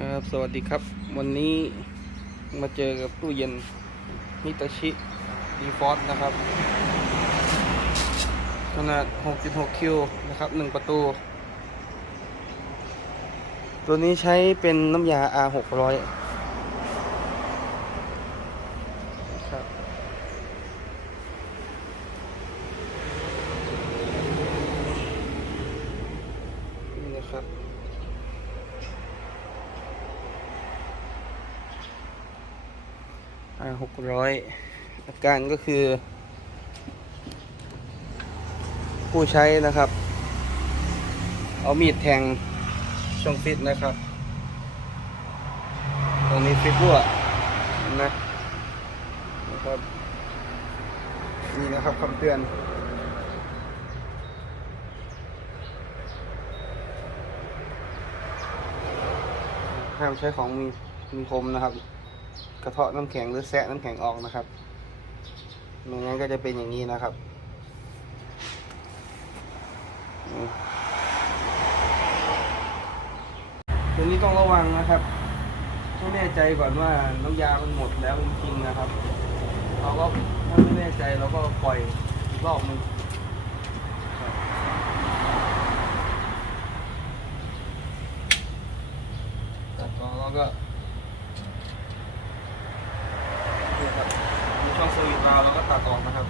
ครับสวัสดีครับ วันนี้มาเจอกับตู้เย็นมิตาชิดีฟอสนะครับ ขนาด 66 คิวนะครับ 1 ประตู ตัวนี้ใช้เป็นน้ำยา R 600ครับ นี่นะครับ อ่าหก ร้อยอาการก็คือ ผู้ใช้นะครับ เอามีดแทงช่องฟิตนะครับ ตรงนี้ฟิตรั่วนะนะครับนี่นะครับคำเตือนห้ามใช้ของมีมีคมนะครับ กระเทาะน้ำแข็งหรือแซะน้ำแข็งออกนะครับไม่งั้นก็จะเป็นอย่างนี้นะครับตัวนี้ต้องระวังนะครับต้องแน่ใจก่อนว่าน้ำยามันหมดแล้วจริงๆนะครับ เราก็ถ้าไม่แน่ใจเราก็ปล่อยอีกรอบนึงครับตัดต่อแล้วก็ นี่ครับมี ช่องสวิตช์วาล์วแล้วก็ตัดออกนะครับ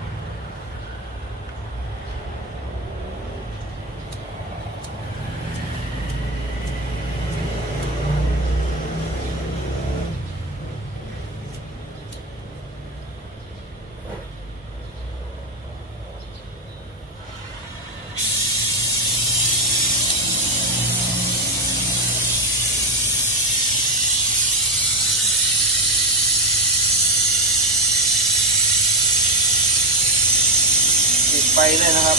ปิดไฟเลยนะครับ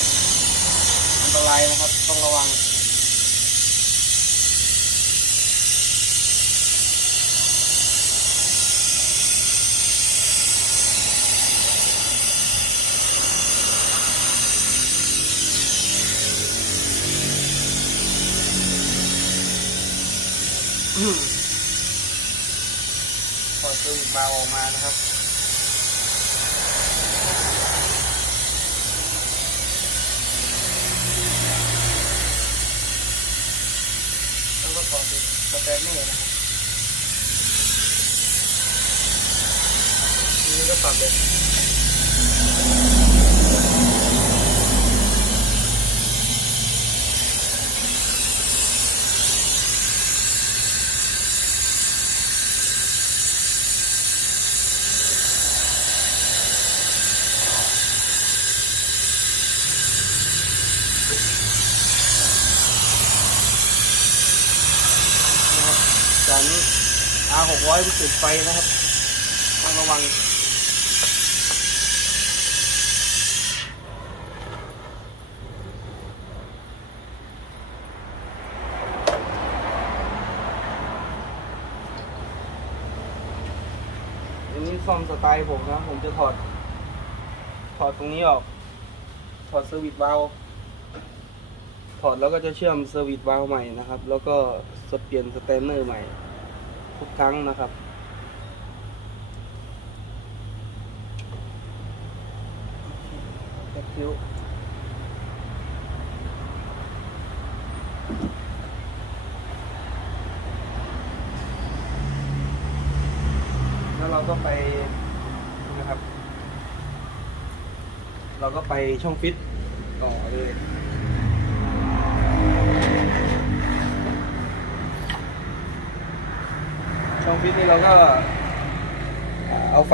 อันตรายนะครับ ต้องระวัง พอดสวิตช์บาออกมานะครับ แล้วก็ถอดเป็นสแตนเน่นะครับทีนี้ก็ตัดเลย นะครับจากนี้ R หกร้อยติดไฟนะครับต้องระวังอันนี้ซ่อมสไตล์ผมนะ ผมจะถอด ถอดตรงนี้ออก ถอดสวิตช์วิทวาลถอดแล้วก็จะเชื่อมเซอร์วิสวาลใหม่นะครับ แล้วก็สเปลี่ยนสแตนเนอร์ใหม่ ทุกครั้งนะครับแบ็คคิวแล้วเราก็ไปนะครับ เราก็ไปช่องฟิตต่อเลย ช่อง ฟิตนี่เราก็เอาไฟ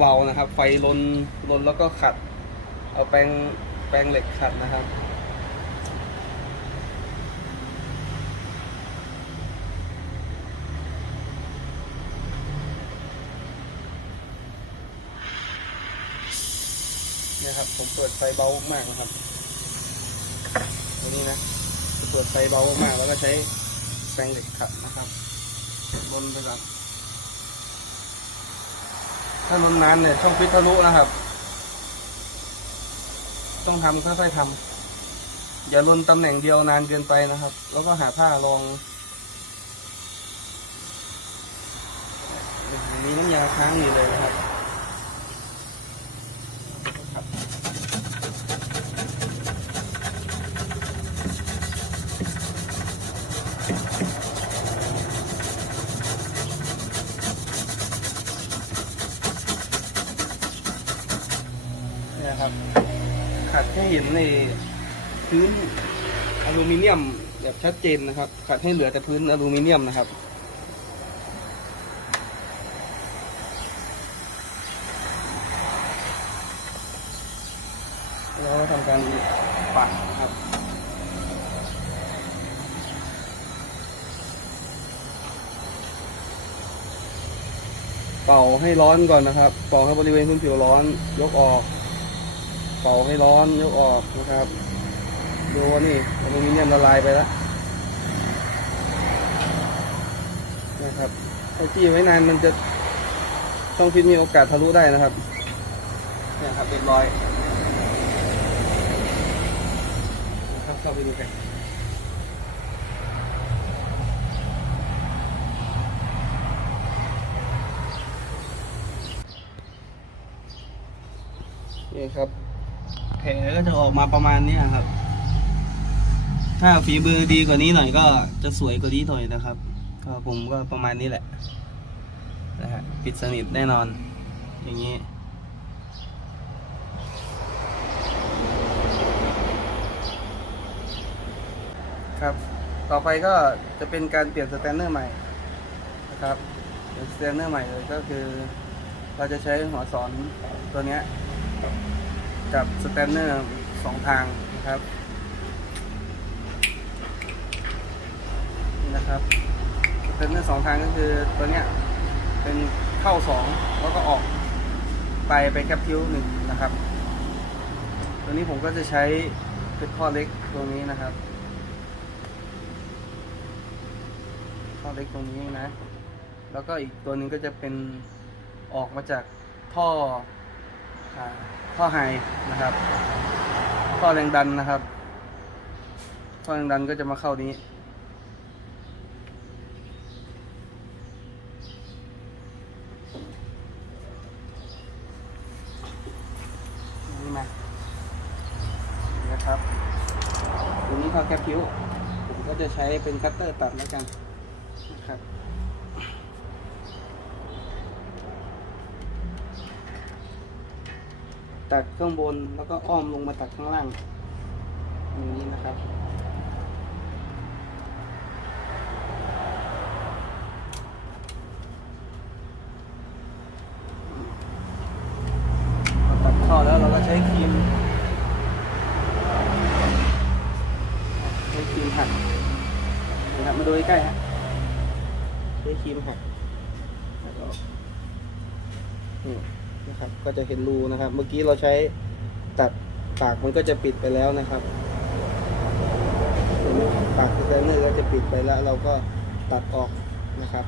เบาๆนะครับ ไฟลนลนแล้วก็ขัด เอาแปรงแปรงเหล็กขัดนะครับเนี่ยครับ ผมเปิดไฟเบามากนะครับตัวนี้นะเปิดไฟเบามากแล้วก็ใช้แปรงเหล็กขัดนะครับ บนไปก่อนถ้านนนานเนี่ยช่องฟิตทะลุนะครับ ต้องทำค่อยๆทำอย่าลนตำแหน่งเดียวนานเกินไปนะครับ แล้วก็หาผ้ารองมีน้ำยาค้างอยู่เลยนะครับ ครับ ขัดให้เห็นในพื้นอลูมิเนียมแบบชัดเจนนะครับ ขัดให้เหลือแต่พื้นอลูมิเนียมนะครับแล้วทำการปัดนะครับเป่าให้ร้อนก่อนนะครับเป่าให้บริเวณพื้นผิวร้อน ยกออก ป่าให้ร้อนยกออกนะครับดูนี่อลูมิเนียมละลายไปแล้วนะครับถ้าจี้ไว้นานมันจะช่องฟิตมีโอกาสทะลุได้นะครับเนี่ยครับเป็นรอยนะครับเข้าไปดูกันนี่ครับ ลก็จะออกมาประมาณเนี้ยครับ ถ้าฝีมือดีกว่านี้หน่อยก็จะสวยกว่านี้หน่อยนะครับ ก็ผมก็ประมาณนี้แหละนะฮะปิดสนิทแน่นอน อย่างนี้ครับ ต่อไปก็จะเป็นการเปลี่ยนสแตนเนอร์ใหม่นะครับเปลี่ยนสแตนเนอร์ใหม่เลยก็คือ เราจะใช้หัวสอนตัวเนี้ย กับสแตนเนอร์สองทางนะครับนี่นะครับสแตนเนอร์สองทางก็คือตัวเนี้ยเป็นเข้าสองแล้วก็ออกไปไปแคปคิวหนึ่งนะครับ ตัวนี้ผมก็จะใช้เป็นข้อเล็กตรงนี้นะครับข้อเล็กตรงนี้นะ แล้วก็อีกตัวหนึงก็จะเป็นออกมาจากท่อ ท่อไฮนะครับท่อแรงดันนะครับท่อแรงดันก็จะมาเข้านี้ นี่มานะครับตัวนี้ข้าแคปคิ้ว ผมก็จะใช้เป็นคัตเตอร์ตัดแล้วกันนะครับ ตัดข้างบนแล้วก็อ้อมลงมาตัดข้างล่างอย่างนี้นะครับ ตัดเข้าแล้วเราก็ใช้ครีมใช้ครีมหักนะครับมาดูใกล้ๆฮะใช้ครีมหักแล้วก็นี่ นะครับ ก็จะเห็นรูนะครับ เมื่อกี้เราใช้ตัดปากมันก็จะปิดไปแล้วนะครับเห็นไหมปากสแกนเนอร์ก็จะปิดไปแล้ว เราก็ตัดออกนะครับ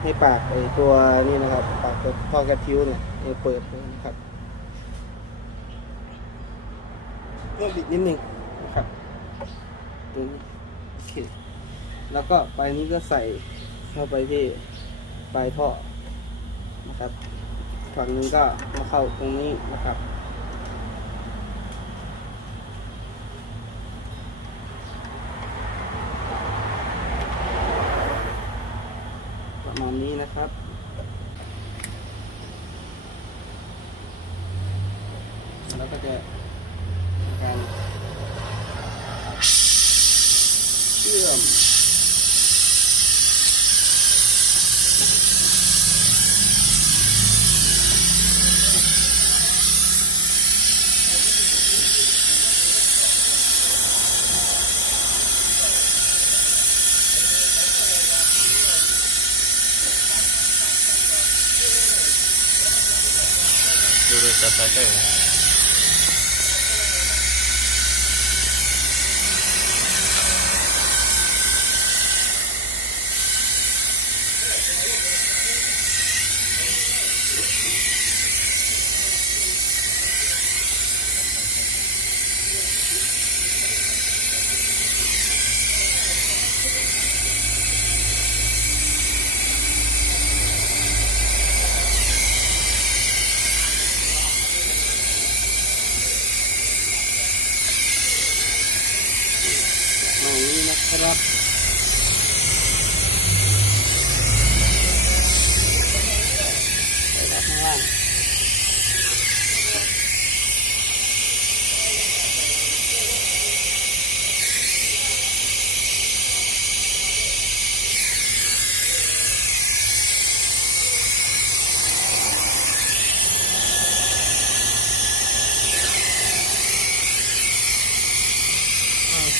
ให้ปากไอตัวนี่นะครับ ปากตัวท่อแคปทิวเนี่ยเปิดนะครับเพิ่มบิดนิดนึงนะครับตรงนี้โอเคแล้วก็ปลายนี้ก็ใส่เข้าไปที่ปลายท่อนะครับ ฝั่งนึงก็มาเข้าตรงนี้นะครับประมาณนี้นะครับแล้วก็จะทำการเชื่อม Data.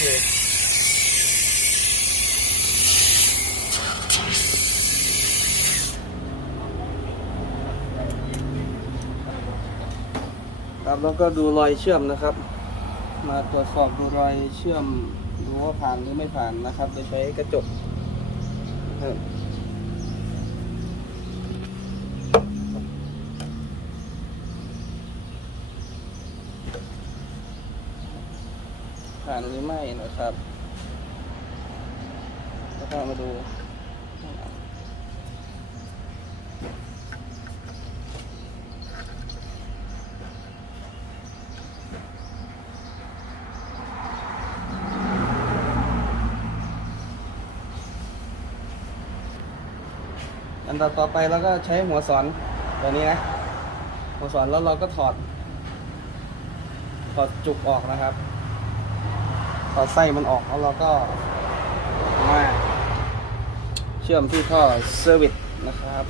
เลยครับแล้วก็ดูรอยเชื่อมนะครับ มาตรวจสอบดูรอยเชื่อมดูว่าผ่านหรือไม่ผ่านนะครับ โดยใช้กระจกครับผ่าน หรือไม่นะครับแล้วก็มาดูอันดับต่อไปเราก็ใช้หัวสอนตัวนี้นะหัวสอนแล้วเราก็ถอดถอดจุกออกนะครับ พอไส้มันออกแล้วเราก็มาเชื่อมที่ท่อเซอร์วิสนะครับ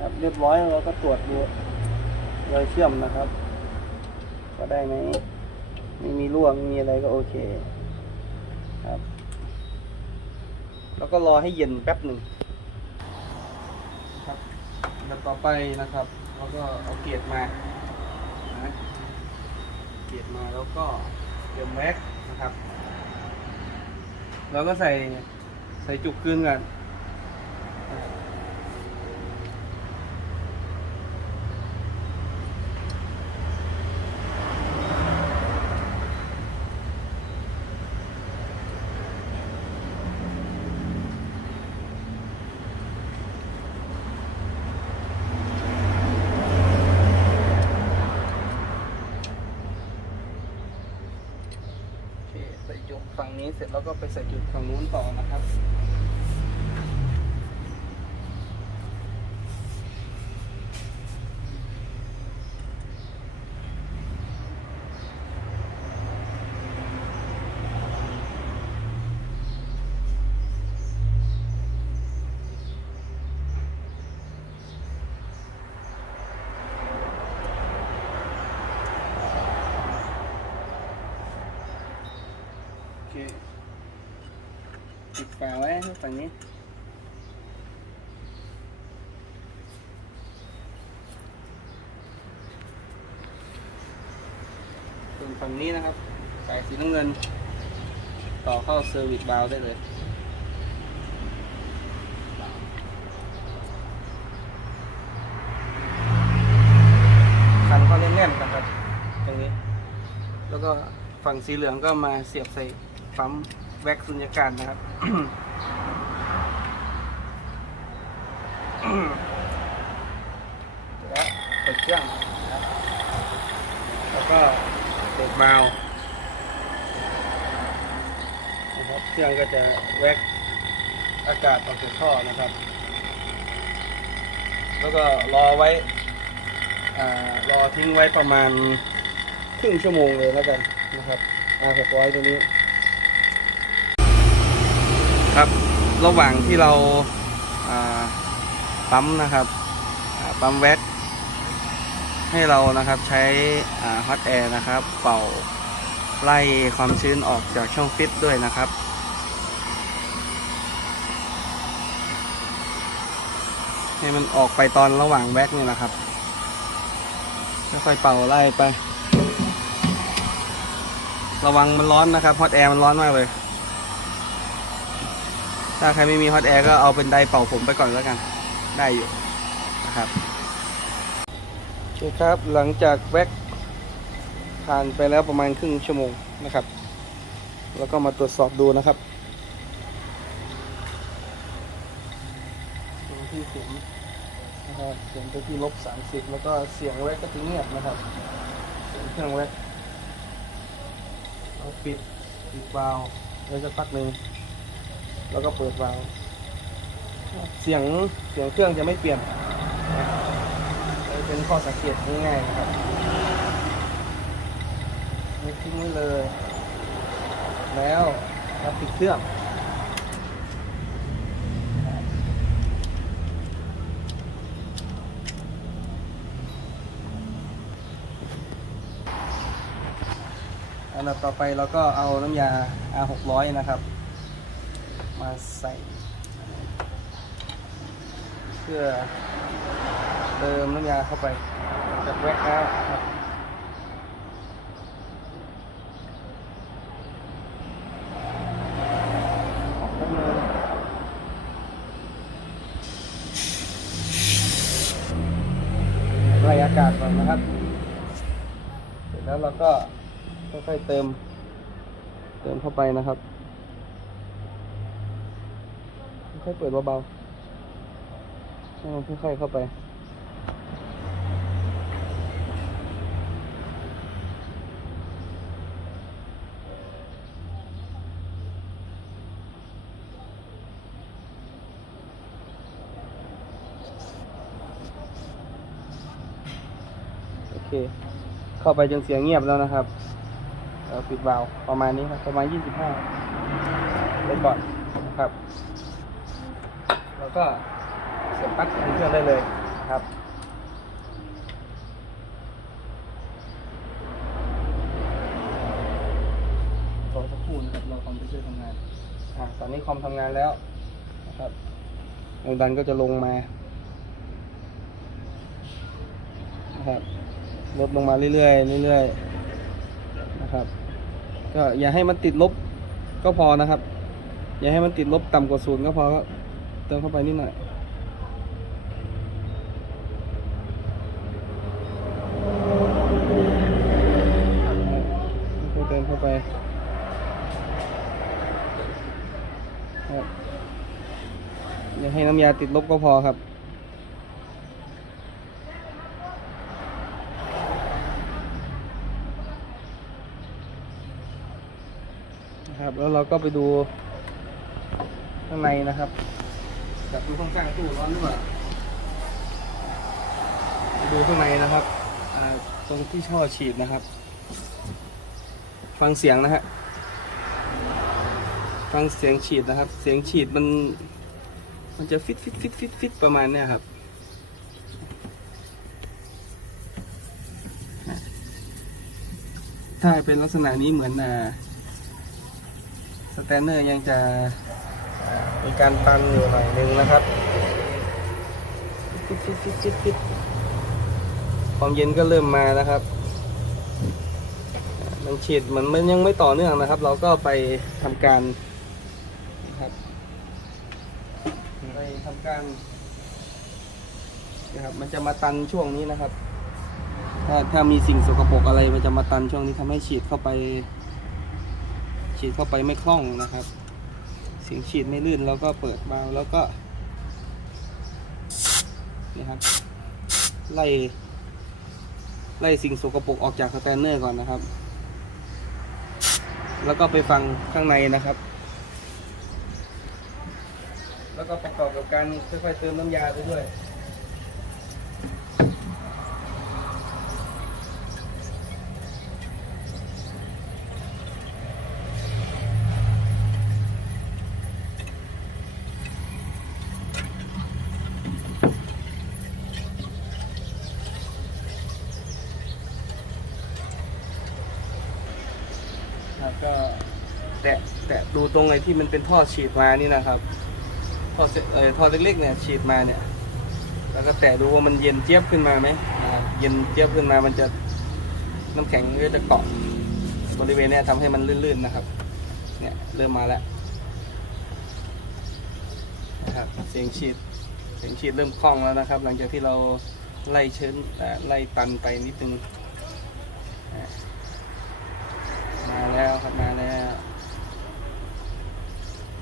ครับ เรียบร้อยแล้วเราก็ตรวจดูรอยเชื่อมนะครับ ก็ได้ไหมไม่มีรั่วไม่มีอะไรก็โอเคครับ แล้วก็รอให้เย็นแป๊บหนึ่งครับแล้วต่อไปนะครับเราก็เอาเกล็ดมานะเกล็ดมาแล้วก็เติมแว็กซ์นะครับเราก็ใส่ใส่จุกคืนกัน โอเคใส่จุดฝั่งนี้เสร็จแล้วก็ไป ใส่จุดฝั่งนู้นต่อนะครับ ฝาไว้ฝั่งนี้ส่วนฝั่งนี้นะครับ สายสีน้ำเงิน ต่อเข้าเซอร์วิสบาลได้เลยคันก็แน่นๆนะครับ ตรงนี้ แล้วก็ฝั่งสีเหลืองก็มาเสียบใส่ปั๊มแว็กซ์สุญญากาศนะครับ ปิดเครื่อง แล้วก็เปิดวาล์วนะครับเครื่องก็จะแวกอากาศออกจากท่อนะครับ แล้วก็รอไว้อ่ารอทิ้งไว้ประมาณครึ่งชั่วโมงเลยแล้วกันนะครับ R หกร้อยตัวนี้ ครับ ระหว่างที่เราปั๊มนะครับปั๊มแว็กให้เรานะครับใช้ฮอตแอร์นะครับ เป่าไล่ความชื้นออกจากช่องฟิตด้วยนะครับให้มันออกไปตอนระหว่างแว็กนี่นะครับค่อยๆเป่าไล่ไป ระวังมันร้อนนะครับฮอตแอร์มันร้อนมากเลย ถ้าใครไม่มีฮอตแอร์ก็เอาเป็นไดเป่าผมไปก่อนแล้วกัน ได้อยู่นะครับโอเคครับหลังจากแว็กผ่านไปแล้วประมาณครึ่งชั่วโมงนะครับ แล้วก็มาตรวจสอบดูนะครับเสียงที่เสียงนะครับเสียงไปที่ลบสามสิบแล้วก็เสียงแว็กก็จะเงียบนะครับเสียงเครื่องแว็กเราปิดปิดวาล์วไว้สักพักหนึ่ง แล้วก็เปิดวาล์วเสียงเสียงเครื่องจะไม่เปลี่ยนเป็นข้อสังเกตง่ายๆนะครับไม่ทิ้งไว้เลย แล้วเราปิดเครื่องอันดับต่อไปเราก็เอาน้ำยา R600 นะครับ มาใส่ เพื่อเติมน้ำยาเข้าไปจากแว็กแล้วครับออกแป๊บนึงไล่อากาศก่อนนะครับ เสร็จแล้วเราก็ค่อยๆเติม เติมเข้าไปนะครับ ค่อยเปิดเบาๆให้มันค่อยๆเข้าไปโอเคเข้าไปจนเสียงเงียบแล้วนะครับเราปิดวาล์วประมาณนี้ครับ ประมาณ 25ไปก่อนนะครับ แล้วก็เสียบปลั๊กของเครื่องได้เลยครับรอสักครู่นะครับรอคอมพิวเตอร์ทำงานอะตอนนี้คอมทำงานแล้วนะครับแรงดันก็จะลงมานะครับลดลงมาเรื่อยๆเรื่อยๆนะครับ ก็อย่าให้มันติดลบก็พอนะครับ อย่าให้มันติดลบต่ำกว่าศูนย์ก็พอก็เติมเข้าไปนิดหน่อยเติมเข้าไปครับอย่าให้น้ำยาติดลบก็พอครับครับแล้วเราก็ไปดูข้างในนะครับ จับดูข้างๆตู้ร้อนหรือเปล่าดูข้างในนะครับตรงที่ช่อฉีดนะครับ ฟังเสียงนะฮะฟังเสียงฉีดนะครับ เสียงฉีดมัน มันจะฟิตฟิตฟิตฟิตฟิตประมาณเนี้ยครับถ้าเป็นลักษณะนี้เหมือนอ่าสแตนเนอร์ยังจะ มีการตันอยู่หน่อยนึงนะครับฟิตฟิตฟิตฟิตฟิตความเย็นก็เริ่มมานะครับ มันฉีดมือนมันยังไม่ต่อเนื่องนะครับ เราก็ไปทำการนะครับไปทำการนะครับ มันจะมาตันช่วงนี้นะครับ ถ้าถ้ามีสิ่งสกปรกอะไรมันจะมาตันช่วงนี้ทำให้ฉีดเข้าไป ฉีดเข้าไปไม่คล่องนะครับ ถึงฉีดไม่ลื่นเราก็เปิดวาล์วแล้วก็นี่ครับ ไล่ ไล่สิ่งสกปรกออกจากสแตนเนอร์ก่อนนะครับ แล้วก็ไปฟังข้างในนะครับ แล้วก็ประกอบกับการค่อยๆเติมน้ำยาไปด้วย แล้วก็แตะแตรงไอ้ที่มันเป็นท่อฉีดมานี่นะครับท่อเสเอท่อเล็กๆเนี่ยฉีดมาเนี่ย แล้วก็แตะดูว่ามันเย็นเจี๊ยบขึ้นมาไหมเย็นเจี๊ยบขึ้นมามันจะน้ำแข็งก็จะเกาะบริเวณเนี้ยทำให้มันลื่นๆนะครับ เนี่ยเริ่มมาแล้วนะครับเสียงฉีดเสียงฉีดเริ่มคล่องแล้วนะครับ หลังจากที่เราไล่เชื้นไล่ตันไปนิดนึงมาแล้วครับมาแล้ว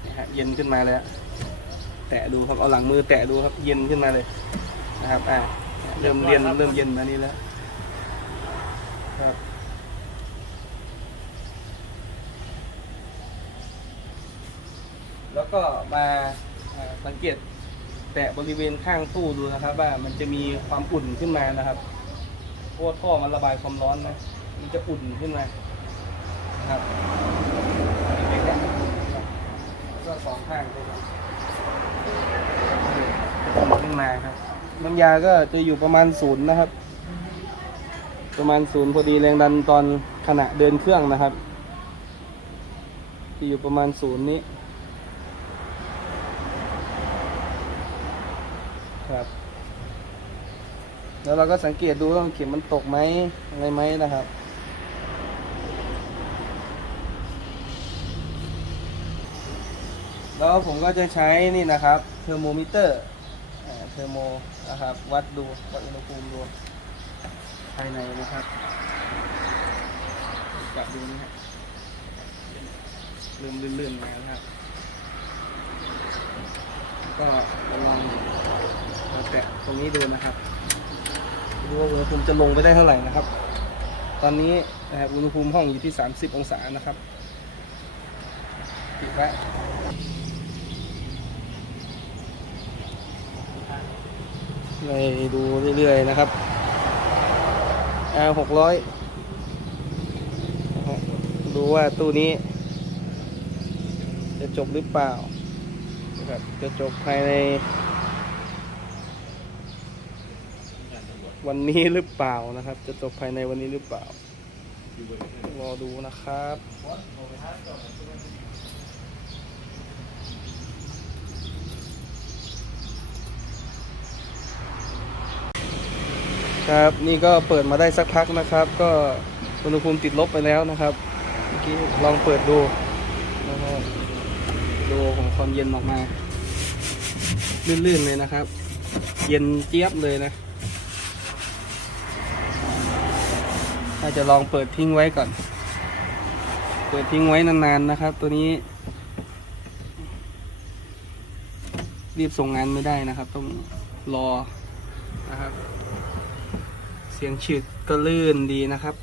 นี่ฮะเย็นขึ้นมาแล้วแตะดูครับเอาหลังมือแตะดูครับเย็นขึ้นมาเลยนะครับอ่าเริ่มเย็นเริ่มเย็นมานี่แล้วครับแล้วก็มาอ่าสังเกตแตะบริเวณข้างตู้ดูนะครับ ว่ามันจะมีความอุ่นขึ้นมานะครับเพราะว่าท่อมันระบายความร้อนนะมันจะอุ่นขึ้นมาครับเล็กๆอะแล้วก็สองข้างด้วยครับขึ้นมาครับ น้ำยาก็จะอยู่ประมาณศูนย์นะครับ ประมาณศูนย์พอดีแรงดันตอนขณะเดินเครื่องนะครับที่อยู่ประมาณศูนย์นี้ครับ แล้วเราก็สังเกตดูว่าเข็มมันตกไหมอะไรไหมนะครับแล้วผมก็จะใช้นี่นะครับเทอร์โมมิเตอร์เทอร์โม นะครับ วัดดูวัดอุณหภูมิดูภายในนะครับจับดูนะฮะเริ่มลื่นๆมาแล้วครับ ก็ลองเอาแตะตรงนี้ดูนะครับดูว่าอุณหภูมิจะลงไปได้เท่าไหร่นะครับ ตอนนี้นะครับอุณหภูมิห้องอยู่ที่ 30 องศานะครับปิดไว้ ไปดูเรื่อยๆนะครับ R หกร้อยดูว่าตู้นี้ จะจบหรือเปล่านะครับจะจบภายใน วันนี้หรือเปล่านะครับ จะจบภายในวันนี้หรือเปล่ารอดูนะครับ ครับ นี่ก็เปิดมาได้สักพักนะครับ ก็อุณหภูมิติดลบไปแล้วนะครับ เมื่อกี้ลองเปิดดูนะครับดูของความเย็นออกมาลื่นๆเลยนะครับ เย็นเจี๊ยบเลยนะถ้าจะลองเปิดทิ้งไว้ก่อน เปิดทิ้งไว้นานๆนะครับ ตัวนี้ รีบส่งงานไม่ได้นะครับ ต้องรอนะครับ เสียงฉีดก็ลื่นดีนะครับ